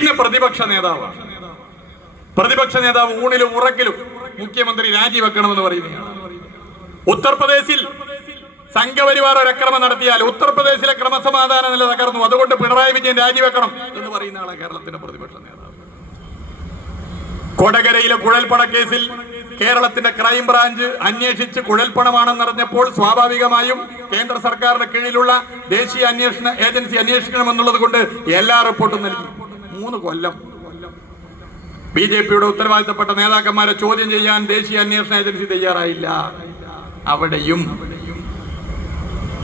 പിന്നെ പ്രതിപക്ഷ നേതാവാണ് പ്രതിപക്ഷ നേതാവ് ഊണിലും ഉറക്കിലും മുഖ്യമന്ത്രി രാജിവെക്കണമെന്ന് പറയുകയാണ്. ഉത്തർപ്രദേശിൽ സംഘപരിവാർ ഒരു അക്രമം നടത്തിയാൽ ഉത്തർപ്രദേശിലെ ക്രമസമാധാന നില തകർന്നു. അതുകൊണ്ട് പിണറായി വിജയൻ രാജിവെക്കണം എന്ന് പറയുന്ന ആളാണ് കേരളത്തിന്റെ പ്രതിപക്ഷ നേതാവ്. കൊടകരയിലെ കുഴൽപ്പണ കേസിൽ കേരളത്തിന്റെ ക്രൈംബ്രാഞ്ച് അന്വേഷിച്ച് കുഴൽപ്പണമാണെന്നറിഞ്ഞപ്പോൾ സ്വാഭാവികമായും കേന്ദ്ര സർക്കാരിന്റെ കീഴിലുള്ള ദേശീയ അന്വേഷണ ഏജൻസി അന്വേഷിക്കണമെന്നുള്ളത് കൊണ്ട് എല്ലാ റിപ്പോർട്ടും നൽകി. മൂന്ന് കൊല്ലം. ബി ജെ പിയുടെ ഉത്തരവാദിത്തപ്പെട്ട നേതാക്കന്മാരെ ചോദ്യം ചെയ്യാൻ ദേശീയ അന്വേഷണ ഏജൻസി തയ്യാറായില്ല. അവിടെയും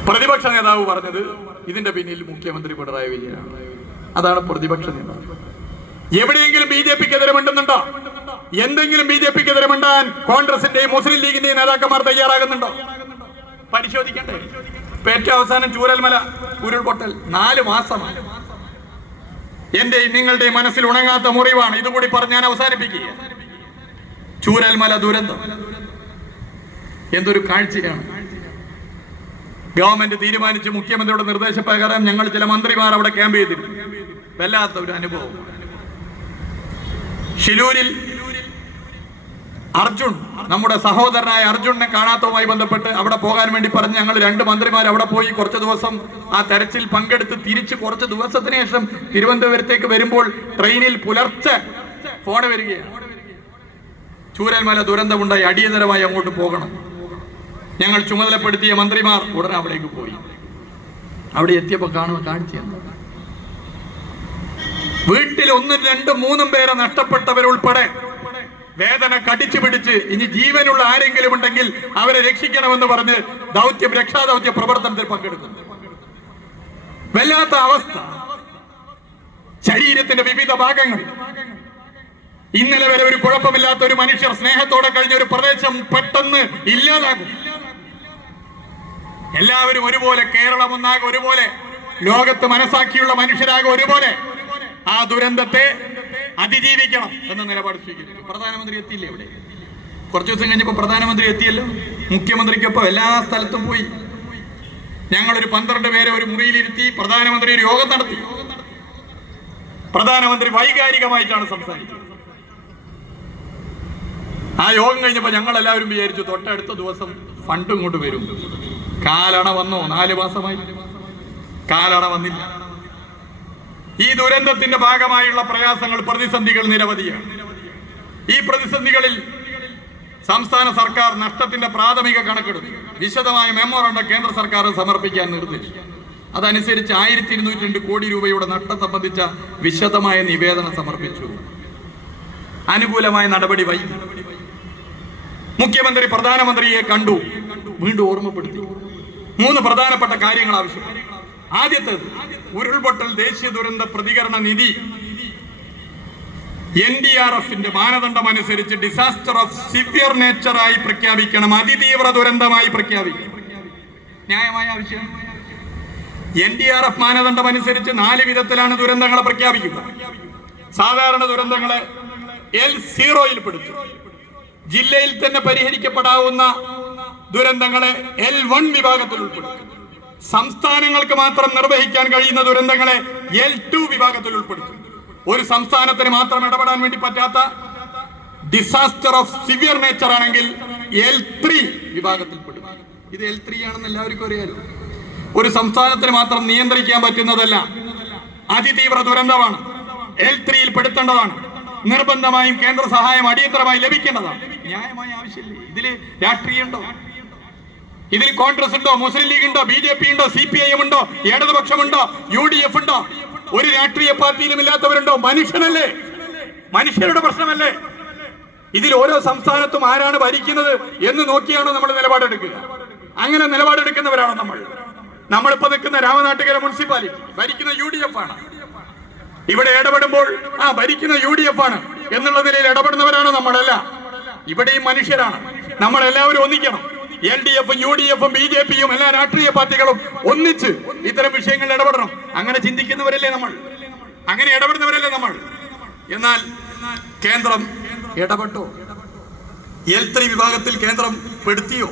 പ്രതിപക്ഷ നേതാവ് പറഞ്ഞത് ഇതിന്റെ പിന്നിൽ മുഖ്യമന്ത്രി പിണറായി വിജയനാണ്. അതാണ് പ്രതിപക്ഷ നേതാവ്. എവിടെയെങ്കിലും ബി ജെ പിക്ക് എതിരെ മിണ്ടുന്നുണ്ടോ? എന്തെങ്കിലും ബി ജെ പിക്ക് എതിരെ മിണ്ടാൻ കോൺഗ്രസിന്റെയും മുസ്ലിം ലീഗിന്റെയും നേതാക്കന്മാർ തയ്യാറാകുന്നുണ്ടോ? പരിശോധിക്കണ്ടേ? പേറ്റ അവസാനം ചൂരൽമല ഉരുൾപൊട്ടൽ നാല് മാസമാണ് എന്റെയും നിങ്ങളുടെയും മനസ്സിൽ ഉണങ്ങാത്ത മുറിവാണ്. ഇതുകൂടി പറഞ്ഞ് ഞാൻ അവസാനിപ്പിക്കുക ചൂരൽമല ദുരന്തം. എന്തൊരു കാഴ്ചയാണ്. ഗവൺമെന്റ് തീരുമാനിച്ച് മുഖ്യമന്ത്രിയുടെ നിർദ്ദേശപ്രകാരം ഞങ്ങൾ ചില മന്ത്രിമാർ അവിടെ ക്യാമ്പ് ചെയ്തിരുന്നു. വല്ലാത്ത ഒരു അനുഭവം. ഷിലൂരിൽ അർജുൻ നമ്മുടെ സഹോദരനായ അർജുനെ കാണാത്തതുമായി ബന്ധപ്പെട്ട് അവിടെ പോകാൻ വേണ്ടി പറഞ്ഞ് ഞങ്ങൾ രണ്ട് മന്ത്രിമാർ അവിടെ പോയി കുറച്ച് ദിവസം ആ തെരച്ചിൽ പങ്കെടുത്ത് തിരിച്ച് കുറച്ച് ദിവസത്തിന് ശേഷം തിരുവനന്തപുരത്തേക്ക് വരുമ്പോൾ ട്രെയിനിൽ പുലർച്ചെ ഫോണ് വരികയാണ്. ചൂരൽമല ദുരന്തമുണ്ടായി അടിയന്തരമായി അങ്ങോട്ട് പോകണം. ഞങ്ങൾ ചുമതലപ്പെടുത്തിയ മന്ത്രിമാർ ഉടനെ അവിടേക്ക് പോയി. അവിടെ എത്തിയപ്പോൾ കാണുക കാണിച്ചു വീട്ടിൽ ഒന്നും രണ്ടും മൂന്നും പേരെ നഷ്ടപ്പെട്ടവരുൾപ്പെടെ വേദന കടിച്ചു പിടിച്ച് ഇനി ജീവനുള്ള ആരെങ്കിലും ഉണ്ടെങ്കിൽ അവരെ രക്ഷിക്കണമെന്ന് പറഞ്ഞ് ദൗത്യം രക്ഷാദൗത്യ പ്രവർത്തനത്തിൽ പങ്കെടുക്കുന്നു. വല്ലാത്ത അവസ്ഥ. ശരീരത്തിന്റെ വിവിധ ഭാഗങ്ങൾ. ഇന്നലെ വരെ ഒരു കുഴപ്പമില്ലാത്ത ഒരു മനുഷ്യർ സ്നേഹത്തോടെ കഴിഞ്ഞ ഒരു പ്രദേശം പെട്ടെന്ന് ഇല്ലാതാകും. എല്ലാവരും ഒരുപോലെ കേരളം ഒന്നാകെ ഒരുപോലെ ലോകത്ത് മനസ്സാക്കിയുള്ള മനുഷ്യരാകെ ഒരുപോലെ. ആ ദുരന്തത്തെ അതിജീവിക്കണം എന്ന നിലപാട് സ്വീകരിച്ചു. പ്രധാനമന്ത്രി എത്തിയില്ലേ ഇവിടെ? കുറച്ചു ദിവസം കഴിഞ്ഞപ്പോൾ പ്രധാനമന്ത്രി എത്തിയല്ലോ? മുഖ്യമന്ത്രിക്കൊപ്പം എല്ലാ സ്ഥലത്തും പോയി. ഞങ്ങളൊരു പന്ത്രണ്ട് പേരെ ഒരു മുറിയിലിരുത്തി പ്രധാനമന്ത്രി ഒരു യോഗം നടത്തി. പ്രധാനമന്ത്രി വൈകാരികമായിട്ടാണ് സംസാരിച്ചത്. ആ യോഗം കഴിഞ്ഞപ്പോൾ ഞങ്ങൾ എല്ലാവരും വിചാരിച്ചു തൊട്ടടുത്ത ദിവസം ഫണ്ട് ഇങ്ങോട്ട് വരും. കാലണ വന്നോ? നാല് മാസമായി. കാലണ വന്നില്ല. ഈ ദുരന്തത്തിന്റെ ഭാഗമായുള്ള പ്രയാസങ്ങൾ പ്രതിസന്ധികൾ നിരവധിയാണ്. ഈ പ്രതിസന്ധികളിൽ സംസ്ഥാന സർക്കാർ നഷ്ടത്തിന്റെ പ്രാഥമിക കണക്കെടുത്തു. വിശദമായ മെമ്മോറണ്ടം കേന്ദ്ര സർക്കാർ സമർപ്പിക്കാൻ നിർദ്ദേശിച്ചു. അതനുസരിച്ച് ആയിരത്തി ഇരുന്നൂറ്റി രണ്ട് കോടി രൂപയുടെ നഷ്ടം സംബന്ധിച്ച വിശദമായ നിവേദനം സമർപ്പിച്ചു. അനുകൂലമായ നടപടി വൈ മുഖ്യമന്ത്രി പ്രധാനമന്ത്രിയെ കണ്ടു. വീണ്ടും ഓർമ്മപ്പെടുത്തി. മൂന്ന് പ്രധാനപ്പെട്ട കാര്യങ്ങൾ ആവശ്യപ്പെട്ടു. ആദ്യത്തേത് ഉരുൾപൊട്ടൽ ദേശീയ ദുരന്ത പ്രതികരണ നിധി. എൻ ഡി ആർ എഫിന്റെ മാനദണ്ഡം അനുസരിച്ച് ഡിസാസ്റ്റർ ഓഫ് സിവിയർ നേച്ചറായി പ്രഖ്യാപിക്കണം. അതിതീവ്ര ദുരന്തമായി പ്രഖ്യാപിക്കണം. ന്യായമായ ആവശ്യം. എൻ ഡി ആർ എഫ് മാനദണ്ഡം അനുസരിച്ച് നാല് വിധത്തിലാണ് ദുരന്തങ്ങളെ പ്രഖ്യാപിക്കുക. സാധാരണ ദുരന്തങ്ങളെ എൽ സീറോയിൽ പെടുത്തും. ജില്ലയിൽ തന്നെ പരിഹരിക്കപ്പെടാവുന്ന ദുരന്തങ്ങളെ എൽ വൺ വിഭാഗത്തിൽ ഉൾപ്പെടുത്തും. സംസ്ഥാനങ്ങൾക്ക് മാത്രം നിർവഹിക്കാൻ കഴിയുന്ന ദുരന്തങ്ങളെ എൽ ടു വിഭാഗത്തിൽ ഉൾപ്പെടുത്തും. ഒരു സംസ്ഥാനത്തിന് മാത്രം ഇടപെടാൻ വേണ്ടി പറ്റാത്ത ഡിസാസ്റ്റർ ഓഫ് സിവിയർ നേച്ചർ ആണെങ്കിൽ എൽ ത്രീ വിഭാഗത്തിൽപ്പെടും ഇത് എൽ ത്രീ ആണെന്ന് എല്ലാവർക്കും അറിയാലോ. ഒരു സംസ്ഥാനത്തിന് മാത്രം നിയന്ത്രിക്കാൻ പറ്റുന്നതല്ല അതിതീവ്ര ദുരന്തമാണ്. എൽ ത്രീയിൽ പെടുത്തേണ്ടതാണ്. നിർബന്ധമായും കേന്ദ്ര സഹായം അടിയന്തരമായി ലഭിക്കേണ്ടതാണ്. ന്യായമായ ആവശ്യമില്ല? ഇതിൽ രാഷ്ട്രീയമുണ്ടോ? ഇതിൽ കോൺഗ്രസ് ഉണ്ടോ മുസ്ലിം ലീഗ് ഉണ്ടോ ബി ജെ പി ഉണ്ടോ സി പി ഐ എം ഉണ്ടോ ഇടതുപക്ഷമുണ്ടോ യു ഡി എഫ് ഉണ്ടോ? ഒരു രാഷ്ട്രീയ പാർട്ടിയിലും ഇല്ലാത്തവരുണ്ടോ? മനുഷ്യനല്ലേ? മനുഷ്യരുടെ പ്രശ്നമല്ലേ? ഇതിൽ ഓരോ സംസ്ഥാനത്തും ആരാണ് ഭരിക്കുന്നത് എന്ന് നോക്കിയാണോ നമ്മൾ നിലപാടെടുക്കുക. അങ്ങനെ നിലപാടെടുക്കുന്നവരാണോ നമ്മൾ. നമ്മളിപ്പോ നിൽക്കുന്ന രാമനാട്ടുകര മുനിസിപ്പാലിറ്റി ഭരിക്കുന്ന യു ഡി എഫ് ആണ്. ഇവിടെ ഇടപെടുമ്പോൾ ആ ഭരിക്കുന്ന യു ഡി എഫ് ആണ് എന്നുള്ള നിലയിൽ ഇടപെടുന്നവരാണോ നമ്മളല്ല. ഇവിടെയും മനുഷ്യരാണ്. നമ്മൾ എല്ലാവരും ഒന്നിക്കണം. എൽ ഡി എഫും യു ഡി എഫും ബി ജെ പിയും എല്ലാ രാഷ്ട്രീയ പാർട്ടികളും ഒന്നിച്ച് ഇത്തരം വിഷയങ്ങളിൽ ഇടപെടണം. അങ്ങനെ ചിന്തിക്കുന്നവരല്ലേ നമ്മൾ? അങ്ങനെ ഇടപെടുന്നവരല്ലേ നമ്മൾ? എന്നാൽ കേന്ദ്രം ഇടപെട്ടോ? എൽ ത്രീ വിഭാഗത്തിൽ കേന്ദ്രം പെടുത്തിയോ?